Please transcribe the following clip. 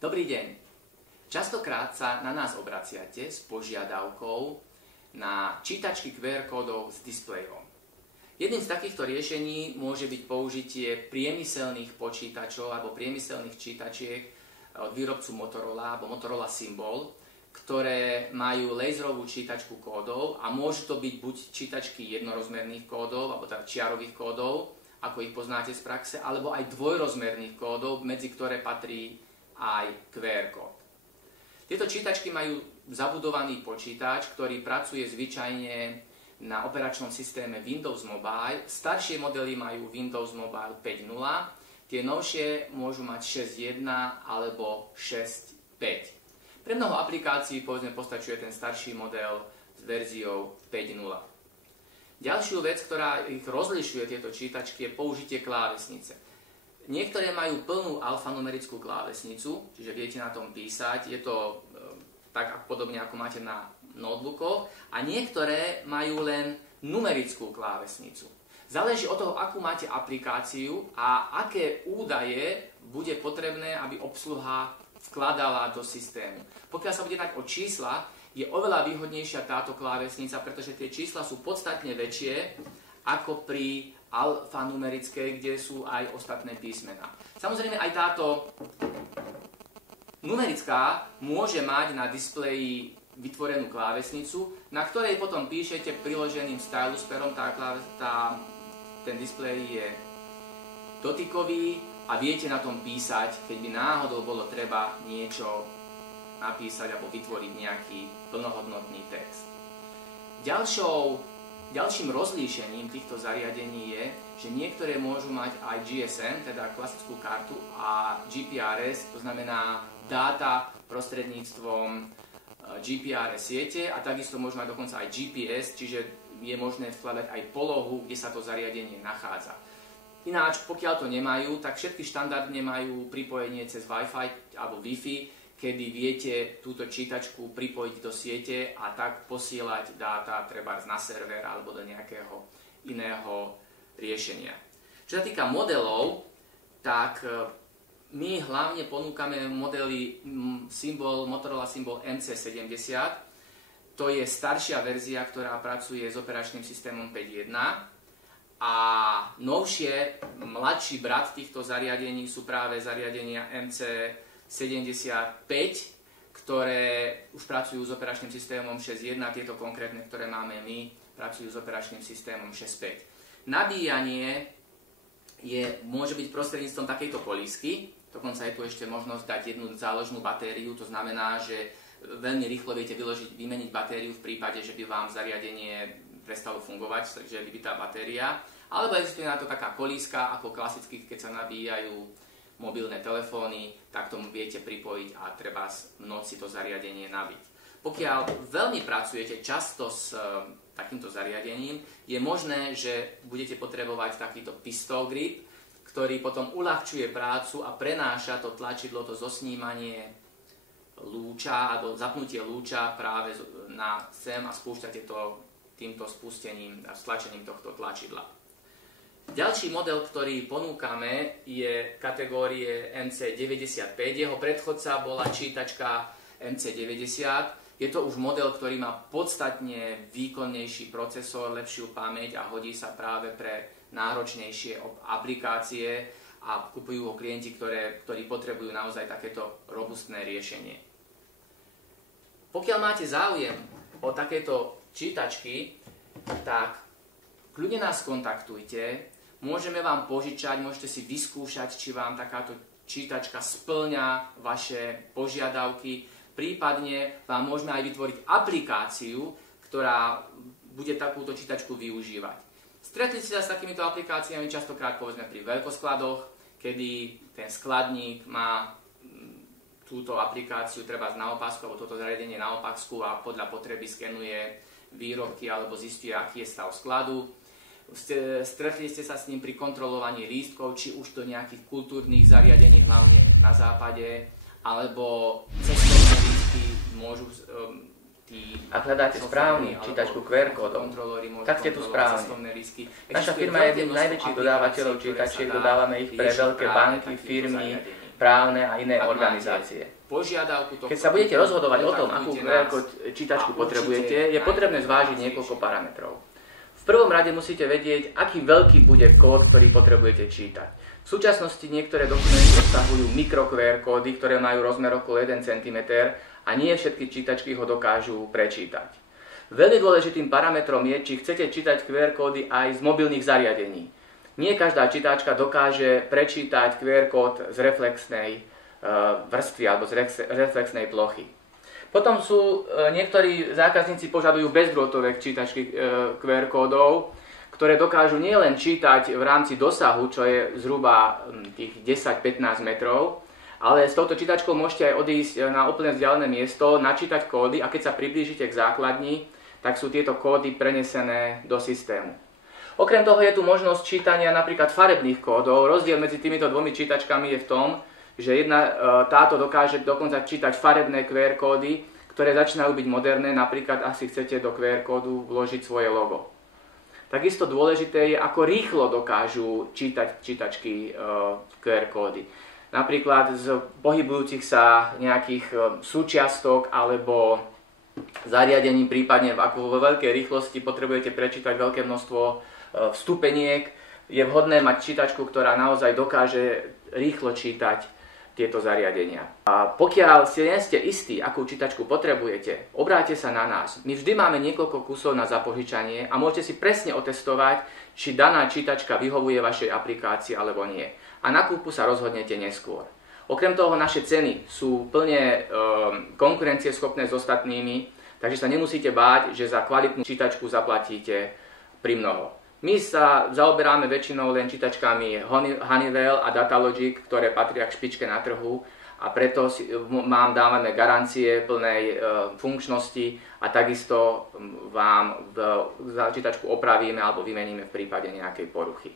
Dobrý deň. Častokrát sa na nás obraciate s požiadavkou na čítačky QR kódov s displejom. Jedným z takýchto riešení môže byť použitie priemyselných počítačov alebo priemyselných čítačiek od výrobcu Motorola alebo Motorola Symbol, ktoré majú laserovú čítačku kódov a môžu to byť buď čítačky jednorozmerných kódov alebo teda čiarových kódov, ako ich poznáte z praxe, alebo aj dvojrozmerných kódov, medzi ktoré patrí aj QR kód. Tieto čítačky majú zabudovaný počítač, ktorý pracuje zvyčajne na operačnom systéme Windows Mobile. Staršie modely majú Windows Mobile 5.0, tie novšie môžu mať 6.1 alebo 6.5. Pre mnoho aplikácií povedzme postačuje ten starší model s verziou 5.0. Ďalšiu vec, ktorá ich rozlišuje tieto čítačky, je použitie klávesnice. Niektoré majú plnú alfanumerickú klávesnicu, čiže viete na tom písať, je to tak podobne ako máte na notebookoch, a niektoré majú len numerickú klávesnicu. Záleží od toho, akú máte aplikáciu a aké údaje bude potrebné, aby obsluha vkladala do systému. Pokiaľ sa bude dať o čísla, je oveľa výhodnejšia táto klávesnica, pretože tie čísla sú podstatne väčšie ako pri alfanumerickej, kde sú aj ostatné písmená. Samozrejme aj táto numerická môže mať na displeji vytvorenú klávesnicu, na ktorej potom píšete priloženým stylus perom. Ten displej je dotykový a viete na tom písať, keď by náhodou bolo treba niečo napísať alebo vytvoriť nejaký plnohodnotný text. Ďalším rozlíšením týchto zariadení je, že niektoré môžu mať aj GSM, teda klasickú kartu, a GPRS, to znamená dáta prostredníctvom GPRS siete, a takisto môžu mať dokonca aj GPS, čiže je možné vkladať aj polohu, kde sa to zariadenie nachádza. Ináč, pokiaľ to nemajú, tak všetky štandardne majú pripojenie cez Wi-Fi alebo Wi-Fi, kedy viete túto čítačku pripojiť do siete a tak posielať dáta trebárs na server alebo do nejakého iného riešenia. Čo sa týka modelov, tak my hlavne ponúkame modely Motorola Symbol MC70. To je staršia verzia, ktorá pracuje s operačným systémom 5.1. A novšie, mladší brat týchto zariadení sú práve zariadenia MC75, ktoré už pracujú s operačným systémom 6.1, tieto konkrétne, ktoré máme my, pracujú s operačným systémom 6.5. Nabíjanie môže byť prostredníctvom takejto kolísky, dokonca je tu ešte možnosť dať jednu záložnú batériu, to znamená, že veľmi rýchlo viete vymeniť batériu v prípade, že by vám zariadenie prestalo fungovať, takže vybitá batéria. Alebo existuje na to taká kolíska, ako klasicky, keď sa nabíjajú mobilné telefóny, tak tomu viete pripojiť a treba v noci to zariadenie nabiť. Pokiaľ veľmi pracujete často s takýmto zariadením, je možné, že budete potrebovať takýto pistol grip, ktorý potom uľahčuje prácu a prenáša to tlačidlo, to zosnímanie lúča alebo zapnutie lúča práve na sem a spúšťate to týmto spustením a stlačením tohto tlačidla. Ďalší model, ktorý ponúkame, je kategórie MC95. Jeho predchodca bola čítačka MC90. Je to už model, ktorý má podstatne výkonnejší procesor, lepšiu pamäť a hodí sa práve pre náročnejšie aplikácie a kupujú ho klienti, ktorí potrebujú naozaj takéto robustné riešenie. Pokiaľ máte záujem o takéto čítačky, tak kľudne nás kontaktujte, môžeme vám požičať, môžete si vyskúšať, či vám takáto čítačka spĺňa vaše požiadavky, prípadne vám môžeme aj vytvoriť aplikáciu, ktorá bude takúto čítačku využívať. Stretli ste sa s takýmito aplikáciami častokrát povedzme pri veľkoskladoch, kedy ten skladník má túto aplikáciu treba na opasku, alebo toto zariadenie na opasku a podľa potreby skenuje výrobky alebo zistuje, aký je stav skladu. Stretli ste sa s ním pri kontrolovaní lístkov, či už do nejakých kultúrnych zariadení, hlavne na západe, alebo cestovné lístky môžu Ak hľadáte správny čítačku QR kódov, tak ste tu správni. Naša firma je jedným z najväčších dodávateľov čítačiek, dodávame ich pre veľké banky, firmy, právne a iné organizácie. Keď sa budete rozhodovať o tom, akú čítačku potrebujete, je potrebné zvážiť niekoľko parametrov. V prvom rade musíte vedieť, aký veľký bude kód, ktorý potrebujete čítať. V súčasnosti niektoré dokumenty obsahujú mikro-QR kódy, ktoré majú rozmer okolo 1 cm a nie všetky čítačky ho dokážu prečítať. Veľmi dôležitým parametrom je, či chcete čítať QR kódy aj z mobilných zariadení. Nie každá čítačka dokáže prečítať QR kód z reflexnej vrstvy alebo z reflexnej plochy. Potom sú niektorí zákazníci požadujú bezdrôtové čítačky QR kódov, ktoré dokážu nielen čítať v rámci dosahu, čo je zhruba tých 10-15 metrov, ale s touto čítačkou môžete aj odísť na úplne vzdialené miesto, načítať kódy a keď sa priblížite k základni, tak sú tieto kódy prenesené do systému. Okrem toho je tu možnosť čítania napríklad farebných kódov. Rozdiel medzi týmito dvomi čítačkami je v tom, že táto dokáže dokonca čítať farebné QR kódy, ktoré začínajú byť moderné, napríklad asi chcete do QR kódu vložiť svoje logo. Takisto dôležité je, ako rýchlo dokážu čítať čítačky QR kódy. Napríklad z pohybujúcich sa nejakých súčiastok alebo zariadení, prípadne vo veľkej rýchlosti potrebujete prečítať veľké množstvo vstupeniek. Je vhodné mať čítačku, ktorá naozaj dokáže rýchlo čítať tieto zariadenia. A pokiaľ si nie ste istí, akú čítačku potrebujete, obráťte sa na nás. My vždy máme niekoľko kusov na zapožičanie a môžete si presne otestovať, či daná čítačka vyhovuje vašej aplikácii alebo nie. A na kúpu sa rozhodnete neskôr. Okrem toho naše ceny sú plne konkurencieschopné s ostatnými, takže sa nemusíte báť, že za kvalitnú čítačku zaplatíte primnoho. My sa zaoberáme väčšinou len čítačkami Honeywell a Datalogic, ktoré patria k špičke na trhu a preto dávame garancie plnej funkčnosti a takisto vám čítačku opravíme alebo vymeníme v prípade nejakej poruchy.